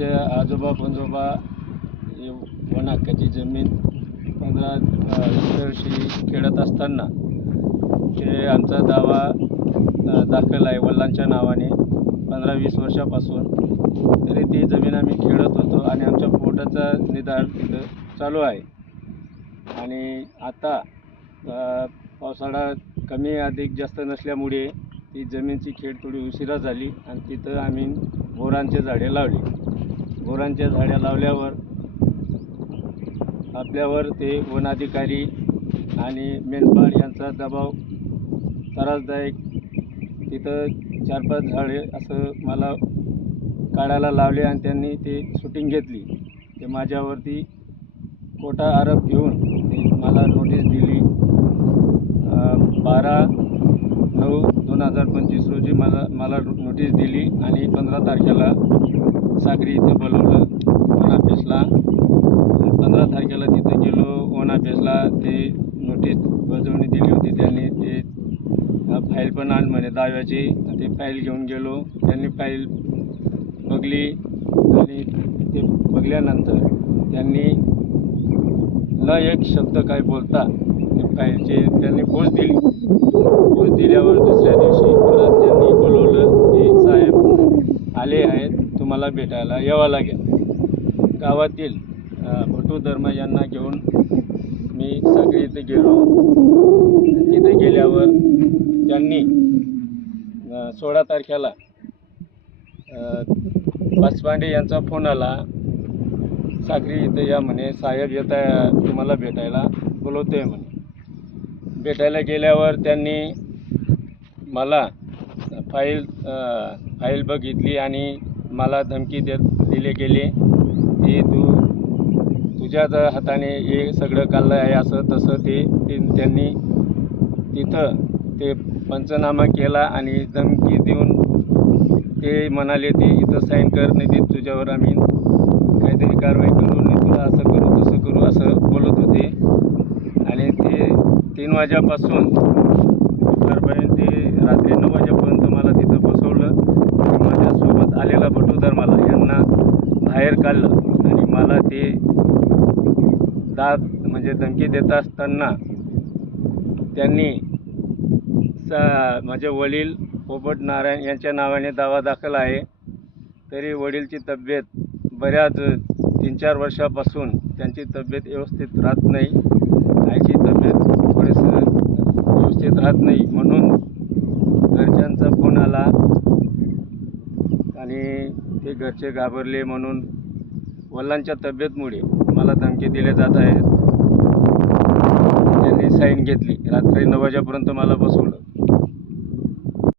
आमच्या आजोबा पंजोबा हे वन हक्काची जमीन 15-20 वर्षी खेळत असताना ते आमचा दावा दाखल आहे वडिलांच्या नावाने 15-20 वर्षापासून. तरी ती जमीन आम्ही खेळत होतो आणि आमच्या पोटाचा निधार तिथं चालू आहे. आणि आता पावसाळा कमी अधिक जास्त नसल्यामुळे ती जमीनची खेळ थोडी उशिरा झाली आणि तिथं आम्ही बोरांचे झाडे लावली. बोरांच्या झाडे लावल्यावर आपल्यावर ते वन अधिकारी आणि मेंढपाळ यांचा दबाव त्रासदायक. तिथं 4-5 झाडे असं मला काढायला लावले आणि त्यांनी ते शूटिंग घेतली. ते माझ्यावरती खोटा आरोप घेऊन ते मला नोटीस दिली. 12/9/2025 रोजी मला नोटीस दिली आणि 15 तारखेला सागरी इथं बोलवलं वन ऑफिसला. 15 तारखेला तिथं गेलो वन ऑफिसला. ते नोटीस बजावणी दिली होती त्यांनी. ते फाईल पण आण म्हणे दाव्याची. ते फाईल घेऊन गेलो. त्यांनी फाईल बघली आणि ते बघल्यानंतर त्यांनी न एक शब्द काय बोलता ते फाईलचे त्यांनी पोच दिली. पोच दिल्यावर दुसऱ्या दिवशी परत त्यांनी बोलवलं की साहेब आले आहेत, तुम्हाला भेटायला यावं लागेल. गावातील भटू धर्म यांना घेऊन मी सागरी इथे गेलो. तिथे गेल्यावर त्यांनी 16 तारखेला पाचपांडे यांचा फोन आला, सागरी इथं या म्हणे, साहेब येत आहे तुम्हाला भेटायला बोलवतो आहे म्हणे. भेटायला गेल्यावर त्यांनी मला फाईल बघितली आणि मला धमकी दिले गेले की तुझ्याच हाताने हे सगळं काढलं आहे असं तसं. त्यांनी तिथं ते पंचनामा केला आणि धमकी देऊन ते म्हणाले ते इथं साईन कर, नाही ते तुझ्यावर आम्ही काहीतरी कारवाई करू, नाही तुला असं करू तसं करू असं बोलत होते. आणि ते 3 वाजेपासून दुपारपर्यंत ते रात्री 9 वाजेपर्यंत मला तिथं बसवलं आणि माझ्यासोबत आलेला भटू धर्माला यांना बाहेर काढलं आणि मला ते म्हणजे धमकी देत असताना त्यांनी माझे वडील पोपट नारायण यांच्या नावाने दावा दाखल आहे. तरी वडीलची तब्येत बऱ्याच 3-4 वर्षापासून त्यांची तब्येत व्यवस्थित राहत नाही. आईची तब्येत थोडीसं व्यवस्थित राहत नाही म्हणून घरच्यांचा फोन आला आणि ते घरचे घाबरले म्हणून वडिलांच्या तब्येतमुळे मला धमकी दिले जात आहेत. त्यांनी साईन घेतली. रात्री 9 वाजेपर्यंत मला बसवलं.